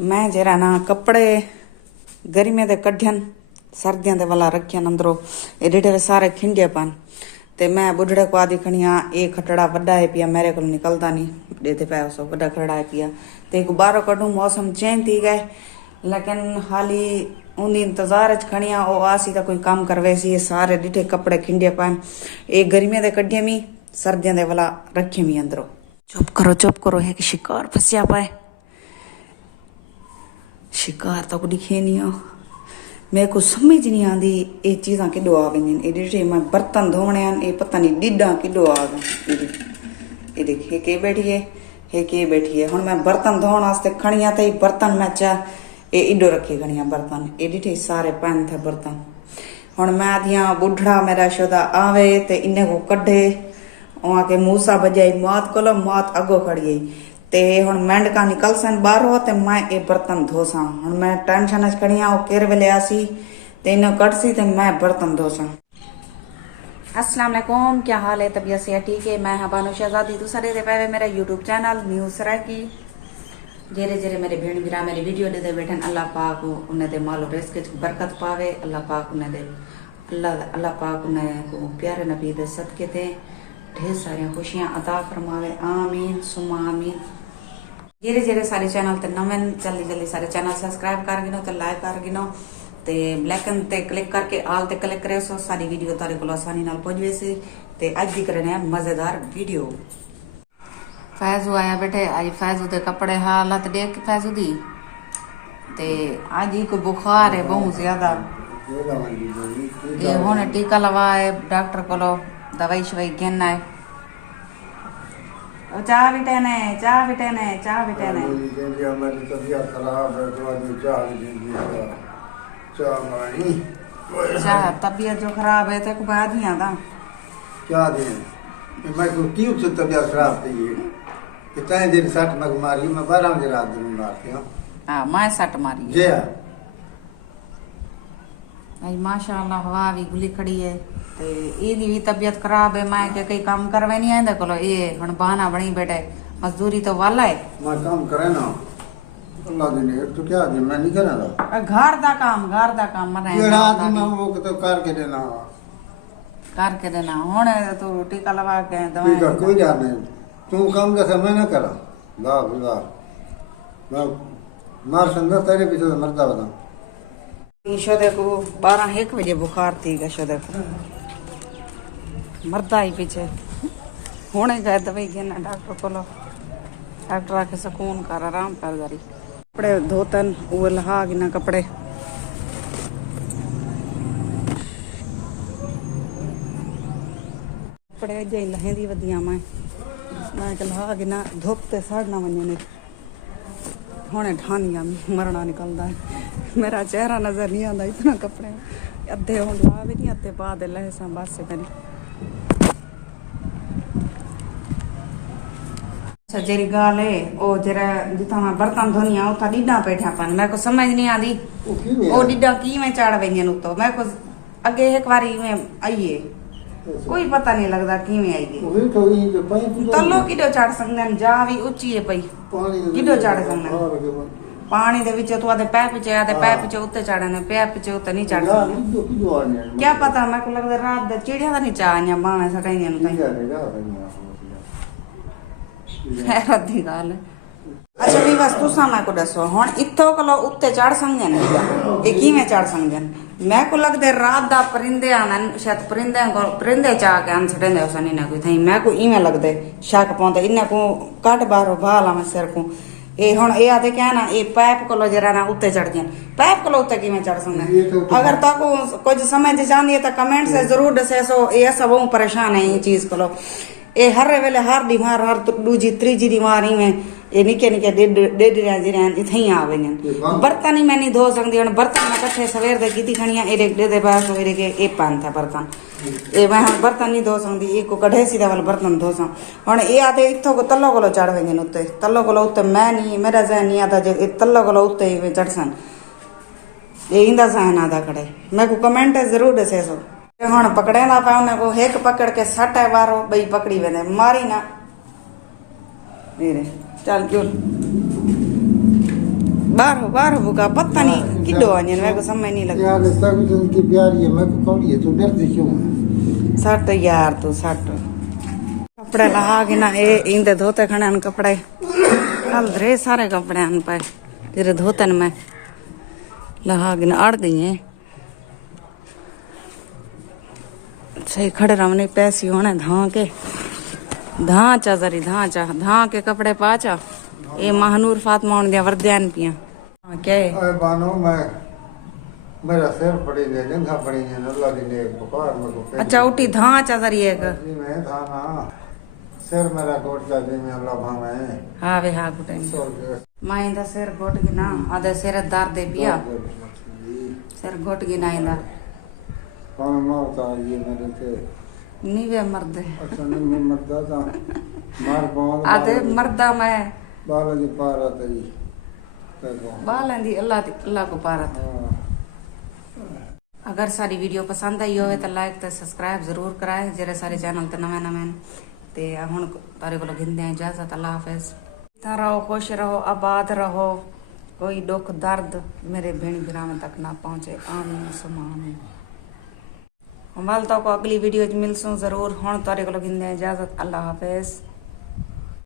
मैं जरा ना कपड़े गर्मियों के कढ़ियन सर्दियों के वाला रखियन अंदरों एडे सारे खिंडे पान ते मैं बुढ़ड़े को आदि खनिया एक खटड़ा वड्डा है पिया मेरे को निकलता नहीं देते पाया सो वड्डा खटड़ा है पिया ते एक बारो कढूं मौसम चेंज थी गए लेकिन हाली उन्हीं इंतजार खनिया ओ आसी का कोई काम करवे सी सारे डिठे कपड़े खिंडे पान एक गर्मियों के कढ़िया मी सर्दियों के वाला रखे मी अंदरों चुप करो है कि शिकार फसिया पाए शिकार तो दिखे नहीं हो मेरे को समझ नहीं आती ये चीज़ा किडो आ गई ये मैं बर्तन धोने ये पता नहीं डिडा किडो आ गए ये देख हे के बैठी है हुण मैं बर्तन धोने वास्ते खणिया थे बर्तन मैं चाह ये इडो रखी खणिया बर्तन ये डिठे सारे पैन थे बर्तन हुण मैं आदिया बुढ़ड़ा मेरा शोदा आवे ते इन्ने को कढ़े वहाँ के मूसा बजाई मौत कलो मौत अगो खड़ी गई ते हुण मेंढका निकल सन बाहरों ते मैं ये बर्तन धोसा हुण मैं टेंशन खड़िया वो केर वेले आसी ते इन्हें कटसी ते मैं बर्तन धोसा। अस्सलाम वालेकुम, क्या हाल है? तबीयत से ठीक है? मैं बानो शहजादी दूसरे दे पावे मेरा यूट्यूब चैनल न्यूज़ सरा की जेरे जेरे मेरे भेण भीरा मेरी वीडियो दे बैठन अल्लाह पाक उन्हें दे मालो रिस्क बरकत पावे अल्लाह पाक उन्हें दे अल्लाह पाक उन्हें को प्यारे नबी दे सदके ते ढेर सारिया खुशियां अता फरमावे आमीन सुमा आमीन। जेरे जेरे सारे चैनल ते नवें जल्दी सारे चैनल सब्सक्राइब कर गिनो ते लाइक कर गिनो ते ब्लैकन ते क्लिक करके आल ते क्लिक करे सो सारी वीडियो तारे को आसानी नाल पहुंच वेसी ते आज दी करने मजेदार वीडियो। फैजू आया बैठे आज फैजू दे कपड़े हालत देख के फैजू दी ते आज ही को बुखार है बहुत ज्यादा ये हुन टीका लवाए डॉक्टर को दवाई शवाई गिन आए चाह बिटेने मेरी तबीयत खराब है चाह तबीयत जो खराब है तो बाद नहीं आता क्या दे मैं को क्यों से तबीयत खराब थी कितने दिन सट मग मारी मैं 12 बजे रात दिन मारती हूं हां मैं सट मारी जे आई माशाल्लाह हवा भी गुली खड़ी है ते एदी भी तबीयत खराब है मैं के कई काम करवे नहीं आंदा कोलो ये हुन बहाना बणी बैठे मजदूरी तो वाला है मैं काम करे ना अल्लाह दिन तो क्या दिन मैं नहीं करेगा घर दा काम मरे ये रात में वो तो करके देना हुन तो टीका लगा के दवाई ठीक है कोई यार नहीं तू काम का समय ना करा वाह मैं मार संग तेरे पीछे मरता बता शोदे को 12-1 बजे बुखार थी गया शोदे को मरदा ही पीछे होने गए दवाई घेना डॉक्टर को डॉक्टर आके सुकून कर आराम कर जारी कपड़े धोतन वो लहा गिना कपड़े अजे लहे दी वदिया मैं लहा गिना धुप ते साड़ना वने हुने ठानिया मरना निकलता है मेरा चेहरा नजर नहीं आता इतना कपड़े अद्धे हूँ ला भी नहीं अद्धे पा दे लहसा बस से मेरी अच्छा जेरी गाल है ओ जरा जिथा मैं बर्तन धोनी आ उथा डिडा बैठा पान मैं को समझ नहीं आती ओ डिडा की में चाड़ वही तो मैं को अगे एक बारी में आईए कोई पता नहीं लगता कि में आईए तलो किडो चाड़ सकदन जा भी ऊंची है पई किडो चाड़ सकदन पानी दे विच तो आदे पैप च आदे पैप च उत्ते चढ़ने पैप च उत्ते नहीं चढ़ सकदे क्या पता मैं को लगदा रात दे चिड़िया दा नहीं चाहनिया बाणे सटाइयां नु हैरत दी गल अच्छा भी बस तुसा मैं को दसो हुन इत्थों कोलो उत्ते चढ़ सकदे ये किवें चढ़ सकदे मैं को लगदे रात दा परिंदे आनन शायद परिंदे चा के आन सटेंदे उसनी ना कोई थई मैं को इवें लगदे शक पौंदे इन्ने को काट बारो भाला मैं सिर को ये हुन ये आदे क्या ना ये पैप को जरा ना उत्ते चढ़ गए पैप को उत्ते किवें चढ़ सकदे अगर ताको कुछ समझ जांदी है तो कमेंट से जरूर दसे सो ये सब परेशान है ये चीज को ये हर वेले हर बीमार हर दूजी तीजी बीमारी में ये निके निके डेडरिया जिरा इथे ही आ गई बर्तन ही मैं नहीं धो सकती हूँ बर्तन मैं कट्ठे सवेर दे की खड़िया एरे दे पास एरे के ए पान था बर्तन ये मैं हम बर्तन नहीं धो सकती एक को कढ़े सीधा वाले बर्तन धो सा हम ये आते इतों को तलो को चढ़ वेंगे उत्ते तलो को उत्ते मैं नहीं मेरा जहन नहीं आता जो तलो को उत्ते चढ़ सन ये इंदा जहन आता खड़े मैं को कमेंट जरूर दसे सो हुन पकड़ेंदा पे उन्हें को एक पकड़ के सट है बारो बई पकड़ी वेंदे मारी ना मेरे चल क्यों बाहर बुका पता नहीं किडो आने मेरे को समझ नहीं लगता यार सब जिनकी प्यारी है मैं को कौड़ी है तू डरती क्यों है? सट यार तू सट कपड़े लहा के ना ये इंदे धोते खड़े अन कपड़े कल रे सारे कपड़े अन पाए तेरे धोतन में लहा के ना अड़ गई है सही खड़े रमने पैसी होने धांचा जरी धां के कपड़े पाचा ये महानूर फातिमा होने दिया वर्द्यान पिया क्या है अरे बानो मैं मेरा सिर पड़ी ने जंघा पड़ी ने अल्लाह दी ने बुखार में को अच्छा उठी धांचा जरी एक जी मैं था ना सिर मेरा गोट जा दे में अल्लाह भावे हाँ वे हाँ गुटे माँ इंदा सिर घोट गिना आधे सिर दार दे पिया सिर घोट गिना इंदा कौन मौत आ ये मेरे से नहीं वे मर्द अच्छा नहीं मरदा था मार कौन आधे मर्दा मैं बाला जी पारा तई देखो बालें अल्लाह को पारत अगर सारी वीडियो पसंद आई होवे तो लाइक ते सब्सक्राइब जरूर कराए जेरे सारे चैनल ते नवे ते हुन तारे को गिनदे हैं इजाजत अल्लाह हाफिज रहो खुश रहो आबाद रहो कोई दुख दर्द मेरे भेण भरा में तक ना पहुंचे आमीन सुमा आमीन हम वाल तो को अगली वीडियो मिलसूं जरूर हुन तारे को गिनदे हैं इजाजत अल्लाह हाफिज।